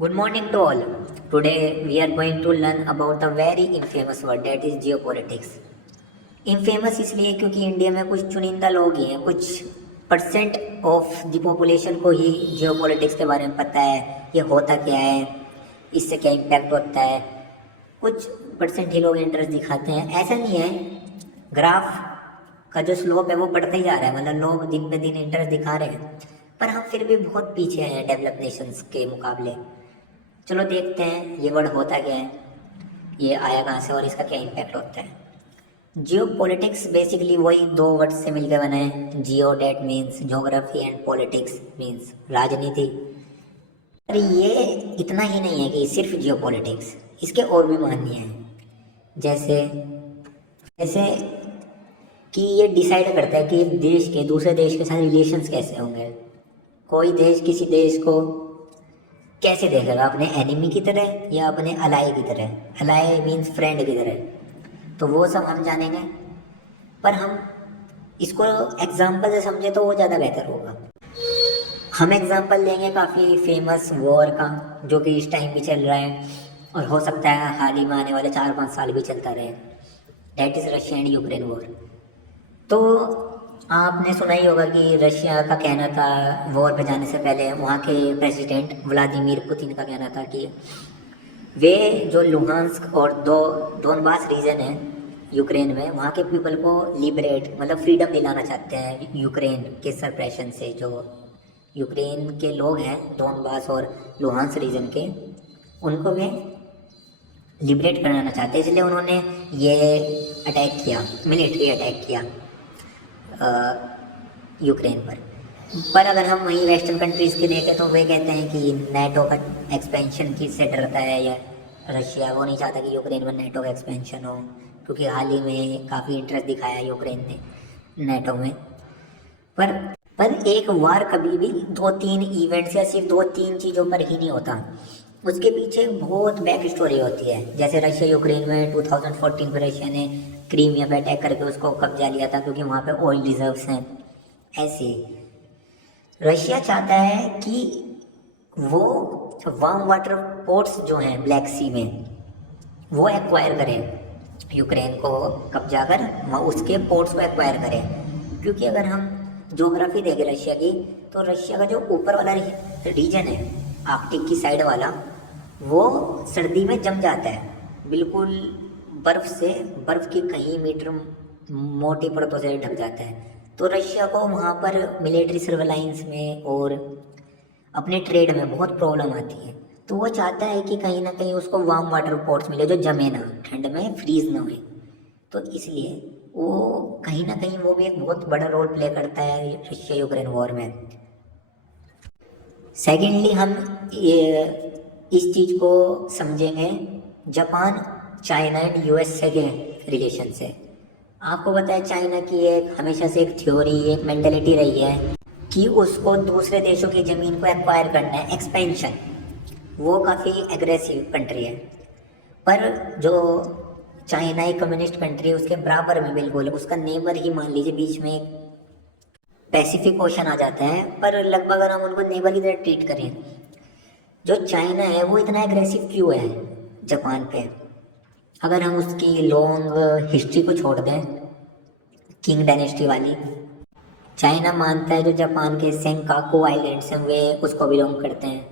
Good morning to all. Today we are going to learn about a very infamous word that is geopolitics. Infamous इसलिए क्योंकि India में कुछ चुनिंदा लोग ही हैं, कुछ परसेंट ऑफ द पॉपुलेशन को ही जियोपॉलिटिक्स के बारे में पता है, ये होता क्या है, इससे क्या इम्पैक्ट होता है। कुछ परसेंट ही लोग इंटरेस्ट दिखाते हैं। ऐसा नहीं है, ग्राफ का जो स्लोप है वो बढ़ता ही जा रहा है, मतलब लोग दिन पे दिन इंटरेस्ट दिखा रहे हैं, पर हम फिर भी बहुत पीछे हैं डेवलप नेशंस के मुकाबले। चलो देखते हैं ये वर्ड होता क्या है, ये आया कहाँ से और इसका क्या इम्पैक्ट होता है। जियो पॉलिटिक्स बेसिकली वही दो वर्ड से मिलकर बना है। Geo that means geography and politics means राजनीति। पर ये इतना ही नहीं है कि सिर्फ जियो पॉलिटिक्स, इसके और भी मान्य हैं। जैसे जैसे कि ये डिसाइड करता है कि देश के दूसरे देश के साथ रिलेशंस कैसे होंगे। कोई देश किसी देश को कैसे देखेगा, अपने एनिमी की तरह या अपने अलाई की तरह। अलाई मीन्स फ्रेंड की तरह, तो वो सब हम जानेंगे। पर हम इसको एग्जाम्पल से समझे तो वो ज़्यादा बेहतर होगा। हम एग्जाम्पल लेंगे काफ़ी फेमस वॉर का, जो कि इस टाइम भी चल रहा है और हो सकता है हाल ही में आने वाले 4-5 साल भी चलता रहे। That is Russia and Ukraine war. तो आपने सुना ही होगा कि रशिया का कहना था वॉर पे जाने से पहले, वहाँ के प्रेसिडेंट व्लादिमीर पुतिन का कहना था कि वे जो लुहांस्क और डोनबास रीजन है यूक्रेन में, वहाँ के पीपल को लिबरेट मतलब फ्रीडम दिलाना चाहते हैं यूक्रेन के सप्रेशन से। जो यूक्रेन के लोग हैं डोनबास और लुहांस्क रीजन के, उनको वे लिबरेट कराना चाहते हैं, इसलिए उन्होंने ये अटैक किया, मिलिट्री अटैक किया यूक्रेन पर अगर हम वहीं वेस्टर्न कंट्रीज़ के देखें तो वे कहते हैं कि नेटो का एक्सपेंशन किससे डरता है, या रशिया वो नहीं चाहता कि यूक्रेन में नेटो का एक्सपेंशन हो, क्योंकि हाल ही में काफ़ी इंटरेस्ट दिखाया यूक्रेन ने नेटो में। पर एक वार कभी भी 2-3 इवेंट्स या सिर्फ 2-3 चीज़ों पर ही नहीं होता, उसके पीछे बहुत बैक स्टोरी होती है। जैसे रशिया यूक्रेन में 2014 में रशिया ने क्रीमिया पे अटैक करके उसको कब्जा लिया था, क्योंकि वहाँ पे ऑयल रिजर्व्स हैं। ऐसे रशिया चाहता है कि वो वार्म वाटर पोर्ट्स जो हैं ब्लैक सी में, वो एक्वायर करें, यूक्रेन को कब्जा कर वहाँ उसके पोर्ट्स को एक्वायर करें। क्योंकि अगर हम ज्योग्राफी देखें रशिया की, तो रशिया का जो ऊपर वाला रीजन है आर्कटिक की साइड वाला, वो सर्दी में जम जाता है, बिल्कुल बर्फ़ की कई मीटर मोटी परतों से ढक जाता है। तो रशिया को वहाँ पर मिलिट्री सर्वेलाइंस में और अपने ट्रेड में बहुत प्रॉब्लम आती है। तो वो चाहता है कि कहीं ना कहीं उसको वार्म वाटर पोर्ट्स मिले जो जमे ना, ठंड में फ्रीज ना हुए। तो इसलिए वो कहीं ना कहीं वो भी एक बहुत बड़ा रोल प्ले करता है रशिया यूक्रेन वॉर में। सेकेंडली हम इस चीज़ को समझेंगे जापान, चाइना एंड यूएसए के रिलेशन से। आपको पता है चाइना की एक हमेशा से एक थ्योरी, एक मेंटेलिटी रही है कि उसको दूसरे देशों की ज़मीन को एक्वायर करना है, एक्सपेंशन। वो काफ़ी एग्रेसिव कंट्री है। पर जो चाइना एक कम्युनिस्ट कंट्री है, उसके बराबर में बिल्कुल उसका नेबर ही मान लीजिए, बीच में एक पैसिफिक ओशन आ जाता है, पर लगभग अगर हम उनको नेबर की तरह ट्रीट करें, जो चाइना है वो इतना एग्रेसिव क्यों है जापान पे। अगर हम उसकी लॉन्ग हिस्ट्री को छोड़ दें, किंग डायनेस्टी वाली, चाइना मानता है जो जापान के सेंकाकू आइलैंड्स हैं वे उसको बिलोंग करते हैं।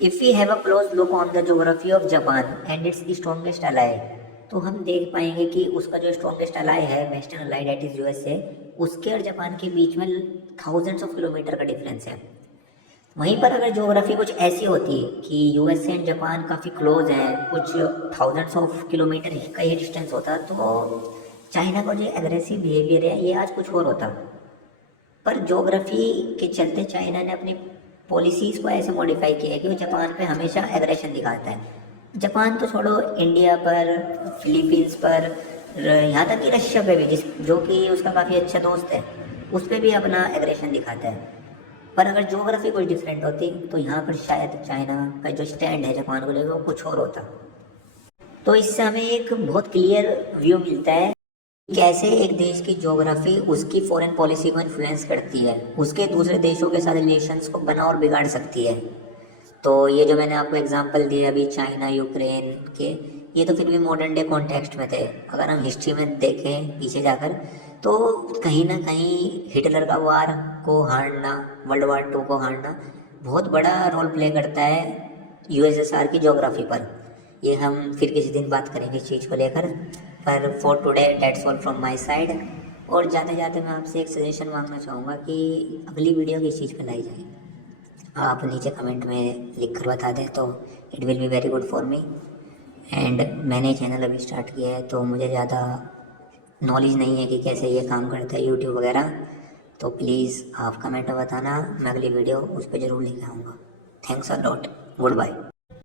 If we have a close look on the geography of Japan and its strongest ally, तो हम देख पाएंगे कि उसका जो स्ट्रॉन्गेस्ट अलाई है western ally that is USA, उसके और जापान के बीच में थाउजेंड्स ऑफ किलोमीटर का डिफरेंस है। वहीं पर अगर ज्योग्राफी कुछ ऐसी होती कि यूएसए एंड जापान काफ़ी क्लोज है, कुछ थाउजेंड्स ऑफ किलोमीटर का ही डिस्टेंस होता, तो चाइना का जो एग्रेसिव बिहेवियर है ये आज कुछ और होता। पर ज्योग्राफी के चलते चाइना ने अपनी पॉलिसीज़ को ऐसे मॉडिफाई किया है कि वो जापान पे हमेशा एग्रेशन दिखाता है। जापान तो छोड़ो, इंडिया पर, फिलीपींस पर, यहाँ तक कि रशिया पे भी, जो कि उसका काफ़ी अच्छा दोस्त है, उस पर भी अपना एग्रेशन दिखाता है। पर अगर ज्योग्राफी कुछ डिफरेंट होती तो यहाँ पर शायद चाइना का जो स्टैंड है जापान को लेकर वो कुछ और होता। तो इससे हमें एक बहुत क्लियर व्यू मिलता है कैसे एक देश की ज्योग्राफी उसकी फॉरेन पॉलिसी को इन्फ्लुएंस करती है, उसके दूसरे देशों के साथ रिलेशंस को बना और बिगाड़ सकती है। तो ये जो मैंने आपको एग्जांपल दिए अभी चाइना यूक्रेन के, ये तो फिर भी मॉडर्न डे कॉन्टेक्स्ट में थे। अगर हम हिस्ट्री में देखें पीछे जाकर, तो कहीं ना कहीं हिटलर का वार को हारना, वर्ल्ड वार 2 को हारना बहुत बड़ा रोल प्ले करता है यूएसएसआर की ज्योग्राफी पर। ये हम फिर किसी दिन बात करेंगे इस चीज़ को लेकर। पर for today that's all from my side. और जाते जाते मैं आपसे एक सजेशन मांगना चाहूँगा कि अगली वीडियो किस चीज़ पर लाई जाए, आप नीचे कमेंट में लिख कर बता दें तो it will be very good for me. And मैंने चैनल अभी स्टार्ट किया है तो मुझे ज़्यादा नॉलेज नहीं है कि कैसे ये काम करता है यूट्यूब वगैरह, तो प्लीज़ आप कमेंट में बताना, मैं अगली वीडियो उस पर ज़रूर लेके आऊँगा। Thanks a lot, good bye.